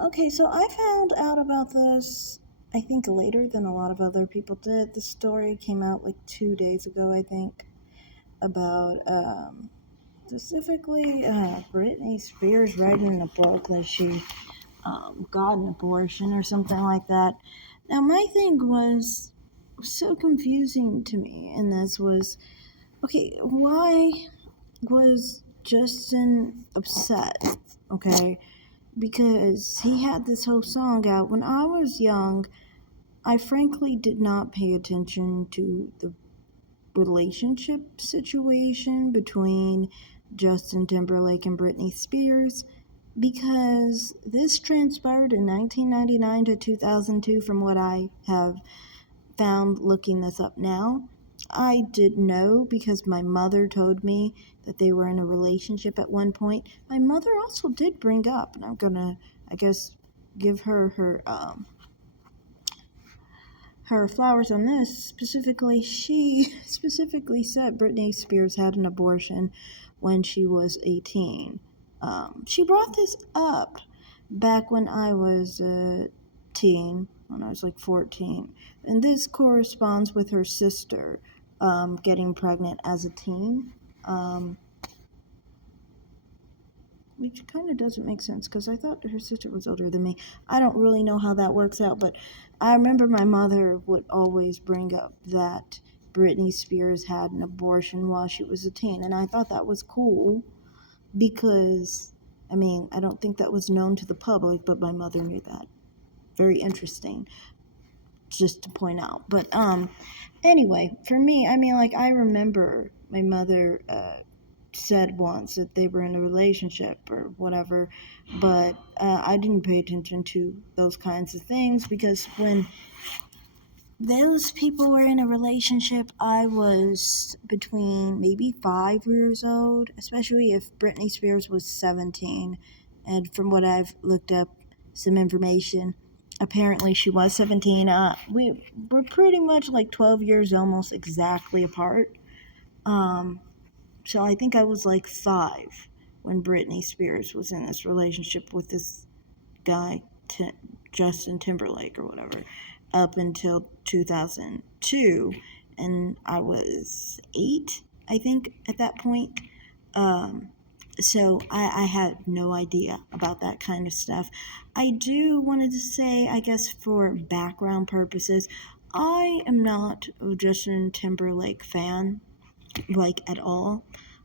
Okay, so I found out about this, I think, later than a lot of other people did. The story came out like 2 days ago, I think, about specifically Britney Spears writing in a book that she got an abortion or something like that. Now, my thing was so confusing to me, and this was okay, why was Justin upset? Okay, because he had this whole song out. When I was young, I frankly did not pay attention to the relationship situation between Justin Timberlake and Britney Spears because this transpired in 1999 to 2002 from what I have found looking this up now. I did know because my mother told me that they were in a relationship at one point. My mother also did bring up, and I'm gonna, I guess, give her flowers on this. Specifically, she specifically said Britney Spears had an abortion when she was 18. She brought this up back when I was a teen, when I was like 14. And this corresponds with her sister getting pregnant as a teen. Which kind of doesn't make sense because I thought her sister was older than me. I don't really know how that works out, but I remember my mother would always bring up that Britney Spears had an abortion while she was a teen, and I thought that was cool because, I mean, I don't think that was known to the public, but my mother knew that. Very interesting, just to point out. But anyway, for me, I mean, like I remember my mother said once that they were in a relationship or whatever, but I didn't pay attention to those kinds of things because when those people were in a relationship, I was between maybe 5 years old, especially if Britney Spears was 17. And from what I've looked up, some information, apparently she was 17. We were pretty much like 12 years almost exactly apart. Um, so I think I was like 5 when Britney Spears was in this relationship with this guy, Justin Timberlake or whatever, up until 2002. And I was 8, I think, at that point. Um, so I had no idea about that kind of stuff. I do wanted to say, I guess for background purposes, I am not a Justin Timberlake fan like at all.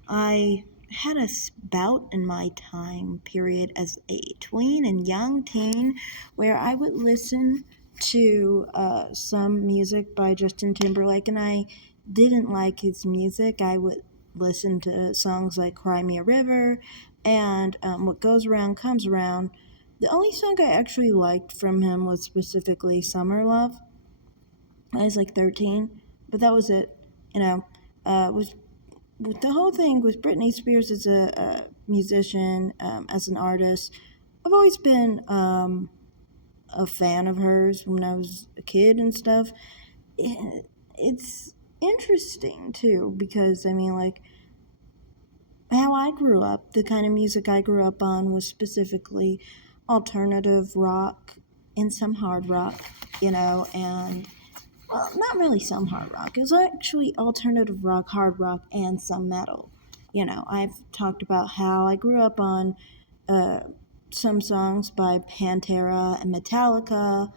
I had a bout in my time period as a tween and young teen where I would listen to some music by Justin Timberlake, and I didn't like his music. I would listen to songs like Cry Me a River and What Goes Around Comes Around. The only song I actually liked from him was specifically Summer Love. I was like 13, but that was it. You know, was with the whole thing with Britney Spears as a musician, as an artist. I've always been a fan of hers when I was a kid and stuff. It's interesting too because I mean, like how I grew up, the kind of music I grew up on was specifically alternative rock and some hard rock, and well, not really some hard rock. It was actually alternative rock, hard rock, and some metal. I've talked about how I grew up on uh, some songs by Pantera and Metallica,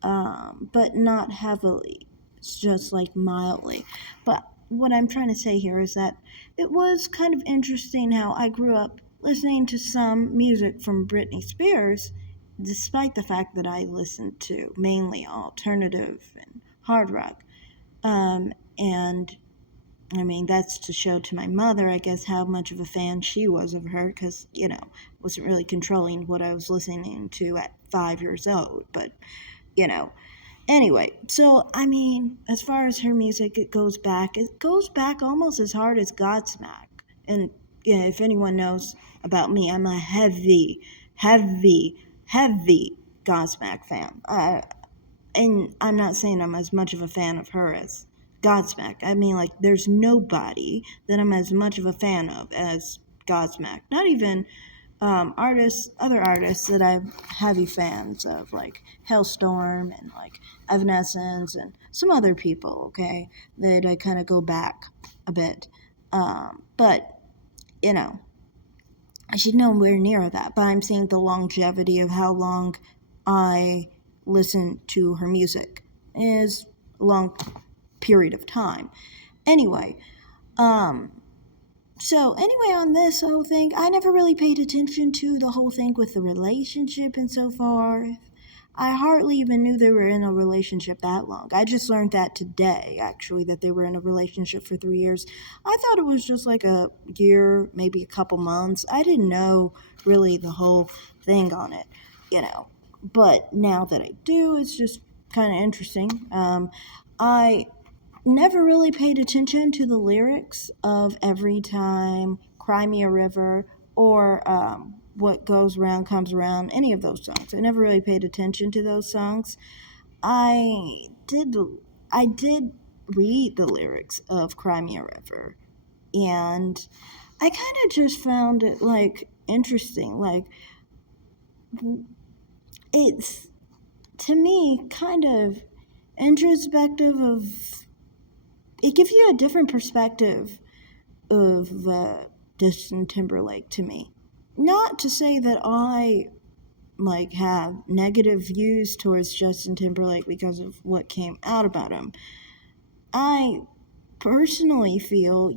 but not heavily. It's just like mildly. But what I'm trying to say here is that it was kind of interesting how I grew up listening to some music from Britney Spears, despite the fact that I listened to mainly alternative and hard rock. And I mean, that's to show to my mother, I guess, how much of a fan she was of her, because, wasn't really controlling what I was listening to at 5 years old. But, you know, anyway, so, I mean, as far as her music, it goes back almost as hard as Godsmack. And, if anyone knows about me, I'm a heavy, heavy, heavy Godsmack fan. And I'm not saying I'm as much of a fan of her as Godsmack. I mean, like, there's nobody that I'm as much of a fan of as Godsmack. Not even other artists that I'm heavy fans of, like Hellstorm and like Evanescence and some other people, okay, that I kind of go back a bit. But, you know, I should nowhere near that, but I'm seeing the longevity of how long I listen to her music is a long period of time. Anyway, so anyway, on this whole thing, I never really paid attention to the whole thing with the relationship and so forth. I hardly even knew they were in a relationship that long. I just learned that today, actually, that they were in a relationship for 3 years. I thought it was just like a year, maybe a couple months. I didn't know really the whole thing on it, you know. But now that I do, it's just kind of interesting. I never really paid attention to the lyrics of Every Time, Cry Me a River, or What Goes Round Comes Around, any of those songs. I never really paid attention to those songs. I did I did read the lyrics of Cry Me a River, and I kind of just found it like interesting. Like it's, to me, kind of introspective of, it gives you a different perspective of Justin Timberlake to me. Not to say that I like have negative views towards Justin Timberlake because of what came out about him. I personally feel,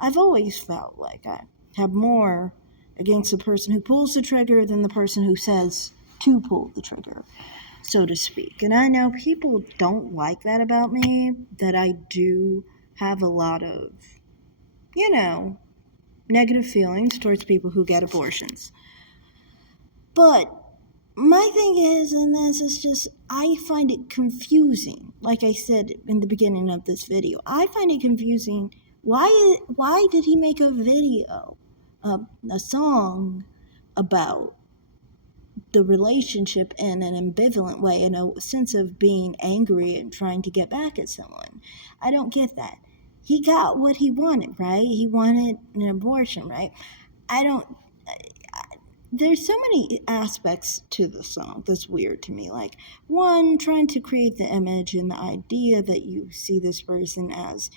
I've always felt like I have more against the person who pulls the trigger than the person who says to pull the trigger, so to speak. And I know people don't like that about me, that I do have a lot of, negative feelings towards people who get abortions. But my thing is, and this is just, I find it confusing. Like I said in the beginning of this video, I find it confusing. Why did he make a video, a song about the relationship in an ambivalent way, in a sense of being angry and trying to get back at someone? I don't get that. He got what he wanted, right? He wanted an abortion, right? I don't. There's so many aspects to the song that's weird to me. Like, one, trying to create the image and the idea that you see this person as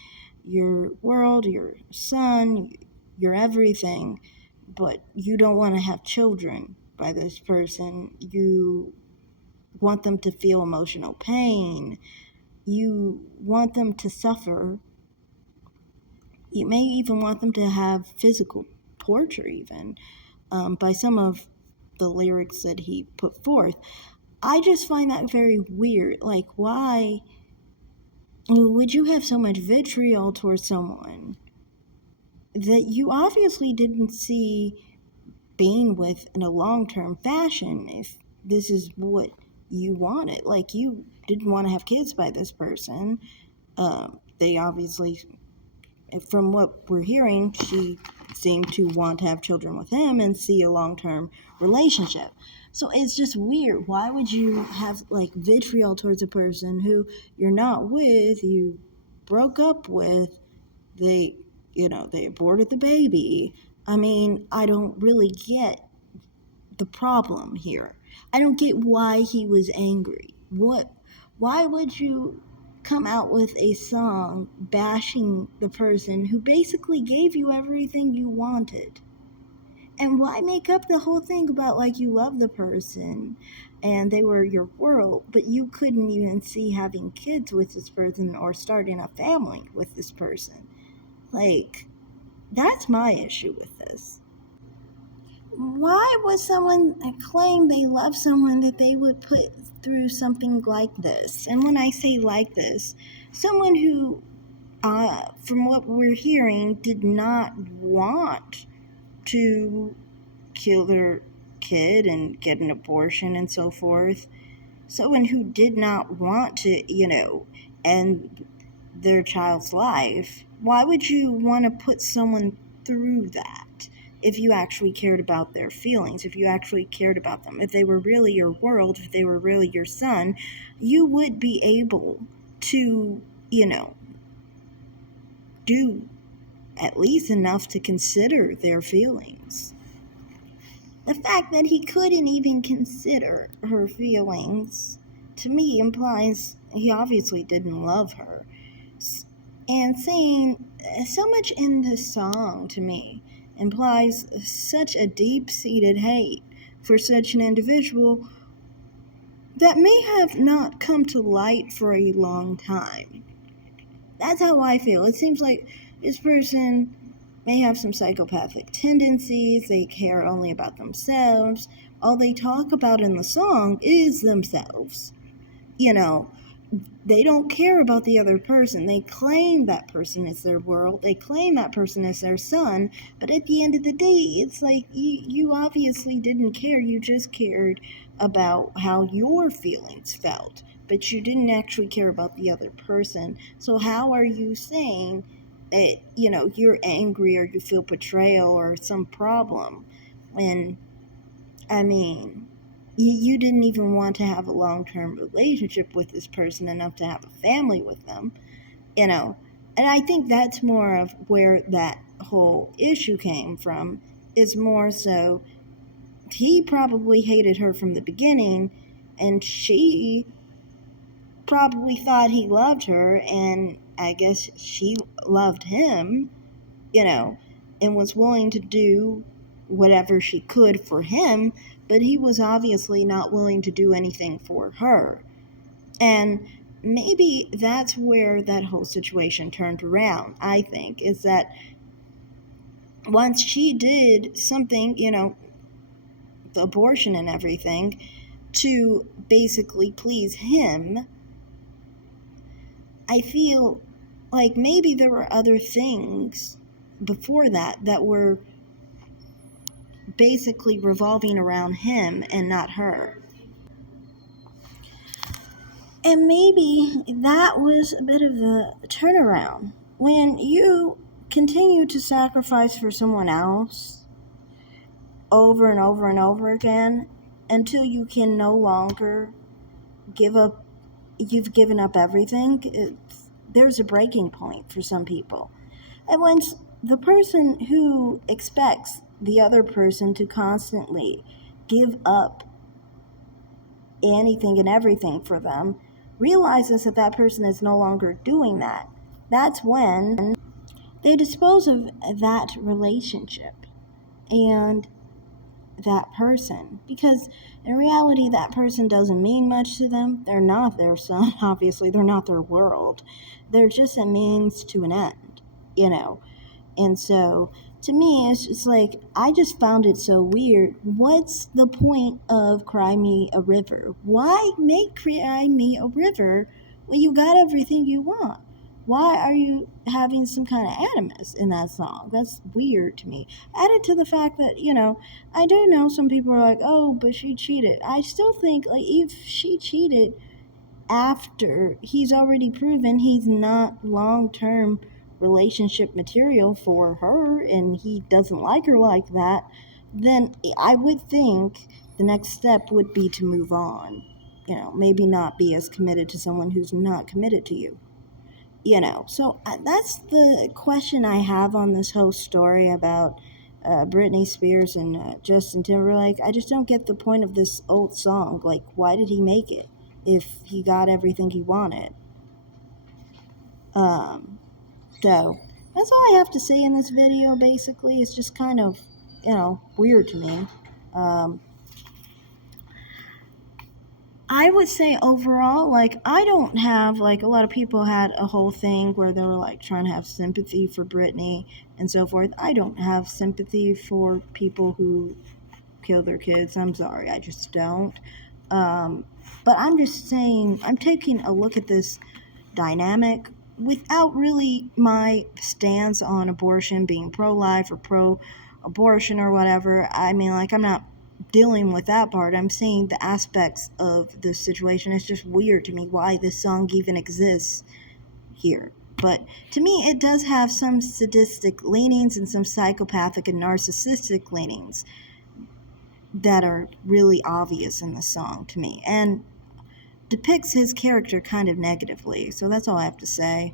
your world, your son, your everything, but you don't want to have children by this person. You want them to feel emotional pain. You want them to suffer. You may even want them to have physical torture, even, by some of the lyrics that he put forth. I just find that very weird. Like, why would you have so much vitriol towards someone that you obviously didn't see being with in a long-term fashion if this is what you wanted? Like, you didn't want to have kids by this person. They obviously, from what we're hearing, she seemed to want to have children with him and see a long-term relationship. So it's just weird. Why would you have like vitriol towards a person who you're not with, you broke up with, they aborted the baby? I mean, I don't really get the problem here. I don't get why he was angry. Why would you come out with a song bashing the person who basically gave you everything you wanted? And why make up the whole thing about like you love the person and they were your world, but you couldn't even see having kids with this person or starting a family with this person? Like, that's my issue with this. Why would someone claim they love someone that they would put through something like this? And when I say like this, someone who, from what we're hearing, did not want to kill their kid and get an abortion and so forth. Someone who did not want to, end their child's life. Why would you want to put someone through that? If you actually cared about their feelings, if you actually cared about them, if they were really your world, if they were really your son, you would be able to, do at least enough to consider their feelings. the fact that he couldn't even consider her feelings, to me, implies he obviously didn't love her. And saying so much in this song, to me, implies such a deep-seated hate for such an individual that may have not come to light for a long time. That's how I feel. It seems like this person may have some psychopathic tendencies. They care only about themselves. All they talk about in the song is themselves. You know, they don't care about the other person. They claim that person is their world. They claim that person is their son. But at the end of the day, it's like you obviously didn't care. You just cared about how your feelings felt. But you didn't actually care about the other person. So how are you saying that, you're angry or you feel betrayal or some problem when, I mean, you didn't even want to have a long-term relationship with this person enough to have a family with them, and I think that's more of where that whole issue came from, is more so he probably hated her from the beginning, and she probably thought he loved her, and I guess she loved him, and was willing to do whatever she could for him, but he was obviously not willing to do anything for her. And maybe that's where that whole situation turned around, I think, is that once she did something, the abortion and everything, to basically please him, I feel like maybe there were other things before that were basically revolving around him and not her. And maybe that was a bit of the turnaround. When you continue to sacrifice for someone else over and over and over again until you can no longer give up, you've given up everything, there's a breaking point for some people. And when the person who expects the other person to constantly give up anything and everything for them realizes that that person is no longer doing that, that's when they dispose of that relationship and that person. Because in reality, that person doesn't mean much to them. They're not their son, obviously. They're not their world. They're just a means to an end, And so, to me, it's just like, I just found it so weird. What's the point of Cry Me a River? Why make Cry Me a River when you got everything you want? Why are you having some kind of animus in that song? That's weird to me. Added to the fact that, I do know some people are like, oh, but she cheated. I still think, like, if she cheated after he's already proven he's not long-term relationship material for her and he doesn't like her like that, then I would think the next step would be to move on. Maybe not be as committed to someone who's not committed to you. So that's the question I have on this whole story about Britney Spears and Justin Timberlake. I just don't get the point of this old song. Like, why did he make it if he got everything he wanted? So that's all I have to say in this video, basically. It's just kind of, weird to me. I would say overall, like, I don't have, like, a lot of people had a whole thing where they were, like, trying to have sympathy for Britney and so forth. I don't have sympathy for people who kill their kids. I'm sorry, I just don't. But I'm just saying, I'm taking a look at this dynamic without really my stance on abortion, being pro-life or pro-abortion or whatever. I mean, like, I'm not dealing with that part. I'm seeing the aspects of the situation. It's just weird to me why this song even exists here. But to me, it does have some sadistic leanings and some psychopathic and narcissistic leanings that are really obvious in the song to me, and depicts his character kind of negatively. So that's all I have to say.